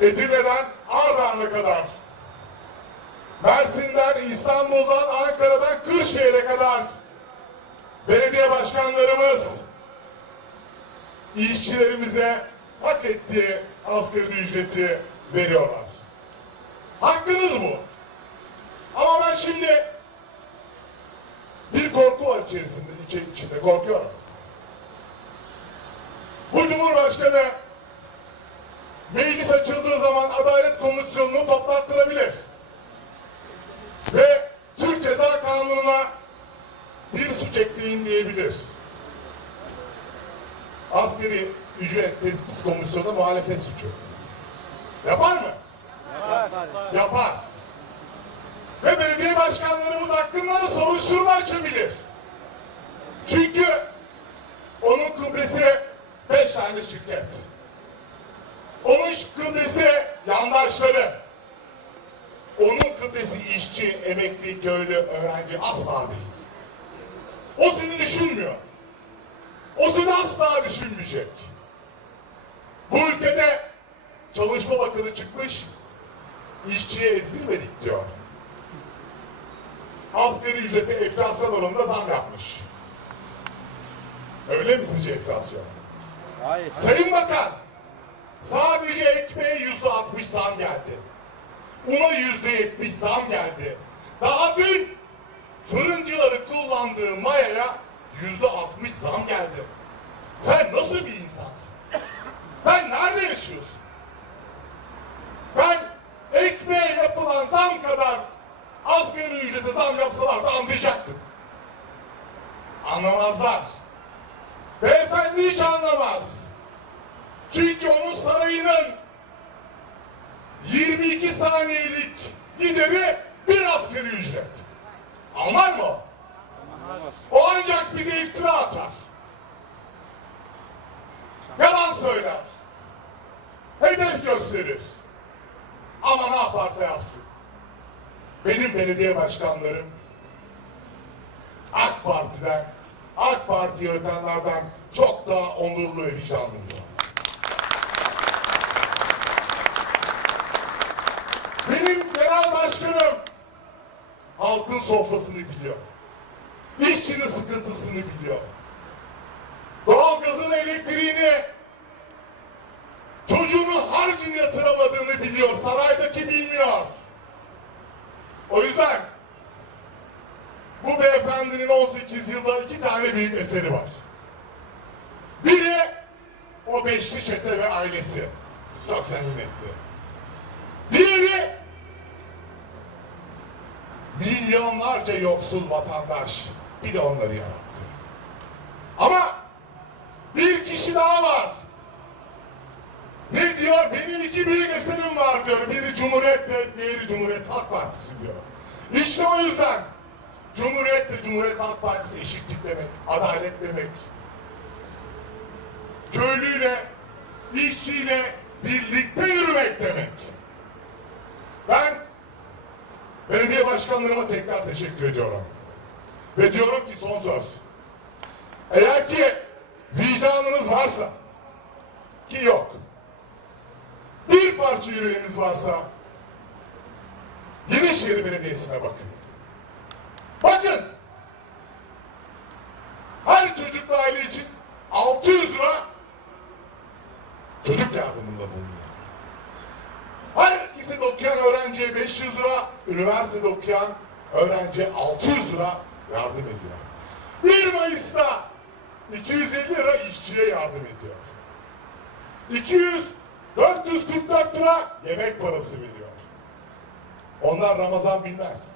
Edirne'den Ardahan'a kadar, Mersin'den, İstanbul'dan, Ankara'dan Kırşehir'e kadar belediye başkanlarımız işçilerimize hak ettiği asgari ücreti veriyorlar. Hakkınız bu. Ama ben şimdi bir korku var içerisinde, içi, içinde korkuyorum. Bu Cumhurbaşkanı meclis açıldığı zaman Adalet Komisyonu'nu toplattırabilir. Ve Türk Ceza Kanunu'na bir suç ekleyin diyebilir. Askeri ücret tespit komisyonu muhalefet suçu. Yapar mı? Yapar. Ve belediye başkanlarımız hakkında da soruşturma açabilir. Çünkü onun kıbresi beş tane şirket. Onun kıbresi yandaşları. Onun kıbresi işçi, emekli, köylü, öğrenci asla değil. O sizi düşünmüyor. O sizi asla düşünmeyecek. Bu ülkede Çalışma Bakanı çıkmış, işçiye ezdirmedik diyor. Asgari ücrete enflasyon oranında zam yapmış. Öyle mi sizce enflasyon? Hayır. Sayın Bakan, sadece ekmeğe yüzde altmış zam geldi. Una yüzde yetmiş zam geldi. Daha dün fırıncıların kullandığı mayaya yüzde altmış zam geldi. Sen nasıl bir insansın? Sen nerede yaşıyorsun? Ben ekmeğe yapılan zam kadar asgari ücrete zam yapsalar da anlayacaktım. Anlamazlar. Beyefendi hiç anlamaz. Çünkü onun sarayının 22 saniyelik gideri bir asgari ücret. Anlar mı o? Ancak bize iftira atar. Yalan söyler. Hedef gösterir. Ama ne yaparsa yapsın. Benim belediye başkanlarım AK Parti'den, AK Parti yönetenlerden çok daha onurlu ve vicdanlı insanlar. Halkın sofrasını biliyor. İşçinin sıkıntısını biliyor. Doğalgazın elektriğini çocuğunun harcını yatıramadığını biliyor. Saraydaki bilmiyor. O yüzden bu beyefendinin 18 yılda iki tane büyük eseri var. Biri o beşli çete ve ailesi. Çok zengin etti. Diğeri milyonlarca yoksul vatandaş. Bir de onları yarattı. Ama bir kişi daha var. Ne diyor? Benim iki büyük eserim var diyor. Biri Cumhuriyet ve diğeri Cumhuriyet Halk Partisi diyor. İşte o yüzden Cumhuriyet ve Cumhuriyet Halk Partisi eşitlik demek, adalet demek. Köylüyle, işçiyle birlikte yürümek demek. Ben belediye başkanlarıma tekrar teşekkür ediyorum. Ve diyorum ki son söz. Eğer ki vicdanınız varsa ki yok. Bir parça yüreğiniz varsa Yenişehir Belediyesi'ne bakın. Bakın. Her çocuklu aile için 600 lira üniversitede okuyan öğrenciye 600 lira yardım ediyor. 1 Mayıs'ta 250 lira işçiye yardım ediyor. 200, 444 lira yemek parası veriyor. Onlar Ramazan bilmez.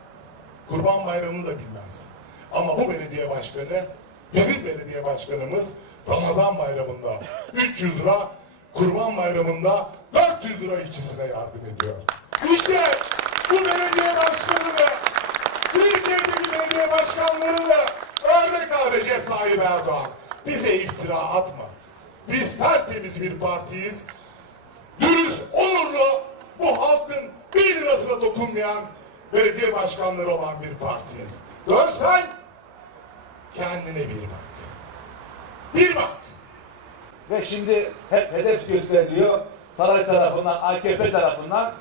Kurban Bayramı'nı da bilmez. Ama bu belediye başkanı, bizim belediye başkanımız Ramazan Bayramı'nda 300 lira, Kurban Bayramı'nda 400 lira işçisine yardım ediyor. İşte bu belediye başkanını, Türkiye'deki belediye başkanlarını örnek al Recep Tayyip Erdoğan. Bize iftira atma. Biz tertemiz bir partiyiz. Dürüst, onurlu, bu halkın bir lirasına dokunmayan belediye başkanları olan bir partiyiz. Dönsen kendine bir bak. Bir bak. Ve şimdi hep hedef gösteriliyor. saray tarafından, AKP tarafından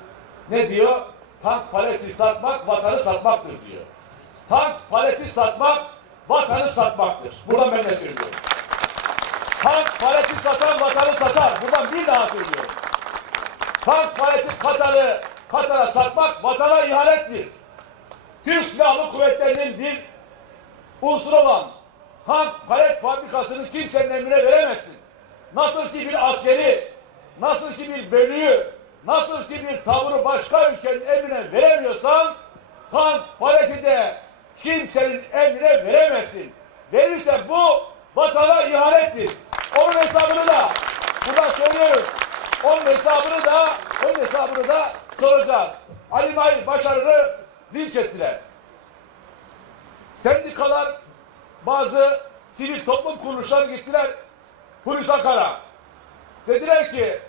ne diyor? Tank paleti satmak, vatanı satmaktır diyor. Tank paleti satmak, vatanı satmaktır. Buradan ben de söylüyorum. Tank paleti satan vatanı satar. Buradan bir daha söylüyorum. Tank paleti Katar'ı Katar'a satmak vatana ihanettir. Türk Silahlı Kuvvetleri'nin bir unsur olan tank palet fabrikasını kimsenin emrine veremezsin. Nasıl ki bir askeri, nasıl ki bir bölüğü, nasıl ki bir tavrı başka ülkenin emrine veremiyorsan tank paleti de kimsenin emrine veremezsin. Verirse bu vatana ihanettir. Onun hesabını da buradan söylüyoruz. Onun hesabını da onun hesabını da soracağız. Ali Mahir Başarı'nı linç ettiler. Sendikalar bazı sivil toplum kuruluşları gittiler Hulusi Akar'a. Dediler ki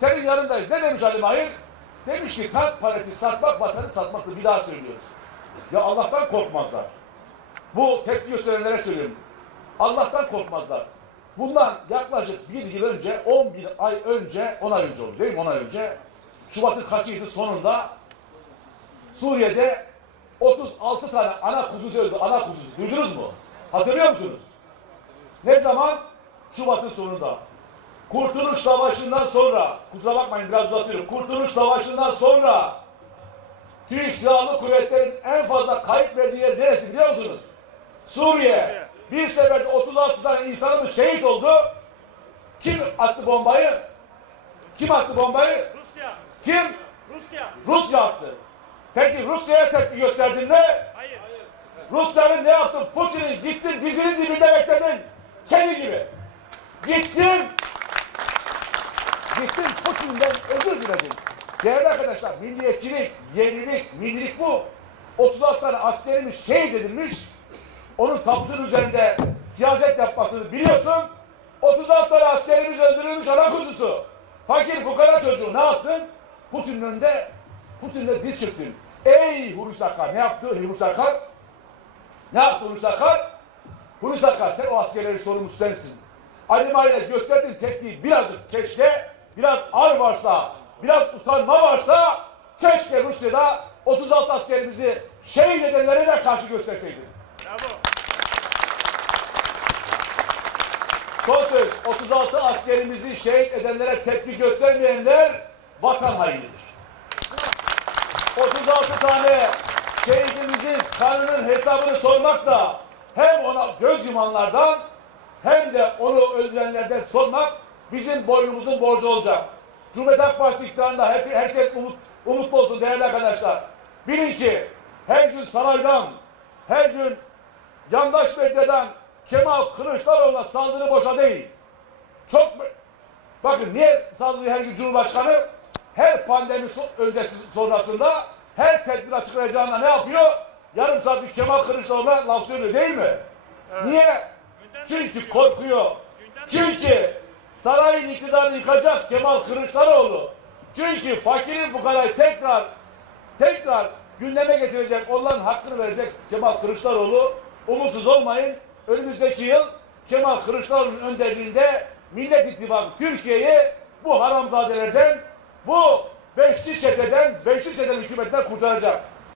senin yanındayız. Ne demiş Ali Mahir? Demiş ki tank paleti satmak vatanı satmaktır. Bir daha söylüyoruz. Ya Allah'tan korkmazlar. Bu tepki gösterenlere söylüyorum. Allah'tan korkmazlar. Bundan yaklaşık bir yıl önce, 11 ay önce, 10 ay önce oldu değil mi? 10 ay önce. Şubat'ın kaçıydı sonunda Suriye'de 36 tane ana kuzusu öldü. Ana kuzusu. Duydunuz mu? Hatırlıyor musunuz? Ne zaman? Şubat'ın sonunda. Kurtuluş Savaşı'ndan sonra, kusura bakmayın biraz uzatıyorum. Kurtuluş Savaşı'ndan sonra Türk Silahlı Kuvvetleri'nin en fazla kayıp verdiği yer neresi biliyor musunuz? Suriye. Bir seferde 36 tane insanımız şehit oldu. Kim attı bombayı? Kim attı bombayı? Rusya. Kim? Rusya. Rusya attı. Peki Rusya'ya tepki gösterdin mi? Hayır. Rusların ne yaptın? Putin'i gittin dizinin dibinde bekledin. Kedi gibi. Gittin Putin'den özür diledin. Değerli arkadaşlar milliyetçilik, yenilik, millilik bu. 36 tane askerimiz şehit edilmiş. Onun tabutun üzerinde siyaset yapmasını biliyorsun. 36 tane askerimiz öldürülmüş ana kuzusu. Fakir fukara çocuğu ne yaptın? Putin'in önünde Putin'le diz çöktün. Ey Hulusi Akar ne yaptı Hulusi Akar? Ne yaptı Hulusi Akar? Hulusi Akar sen o askerlerin sorumlusu sensin. Ali Mahir'e gösterdiğin tepkiyi birazcık keşke, biraz ar varsa, biraz utanma varsa keşke Rusya'da 36 askerimizi şehit edenlere de karşı gösterseydin. Bravo. Son söz 36 askerimizi şehit edenlere tepki göstermeyenler vatan hainidir. 36 tane şehidimizin kanının hesabını sormakla hem ona göz yumanlardan hem de onu öldürenlerden sormak bizim boynumuzun borcu olacak. Cumhuriyet Halk Partisi iktidarında herkes umut, umutlu olsun değerli arkadaşlar. Bilin ki her gün saraydan, her gün yandaş medyadan Kemal Kılıçdaroğlu'na saldırı boşa değil. Çok bakın niye saldırıyor her gün Cumhurbaşkanı? Her pandemi öncesi sonrasında her tedbir açıklayacağına ne yapıyor? Yarım saat bir Kemal Kılıçdaroğlu'na laf söylüyor değil mi? Niye? Gündem Çünkü korkuyor. Gündem Çünkü sarayın iktidarını yıkacak Kemal Kılıçdaroğlu. Çünkü fakirin fukarayı tekrar tekrar gündeme getirecek, onların hakkını verecek Kemal Kılıçdaroğlu. Umutsuz olmayın. Önümüzdeki yıl Kemal Kılıçdaroğlu'nun önderliğinde Millet İttifakı Türkiye'yi bu haramzadelerden, bu beşli çeteden, beşli çeteden hükümetten kurtaracak.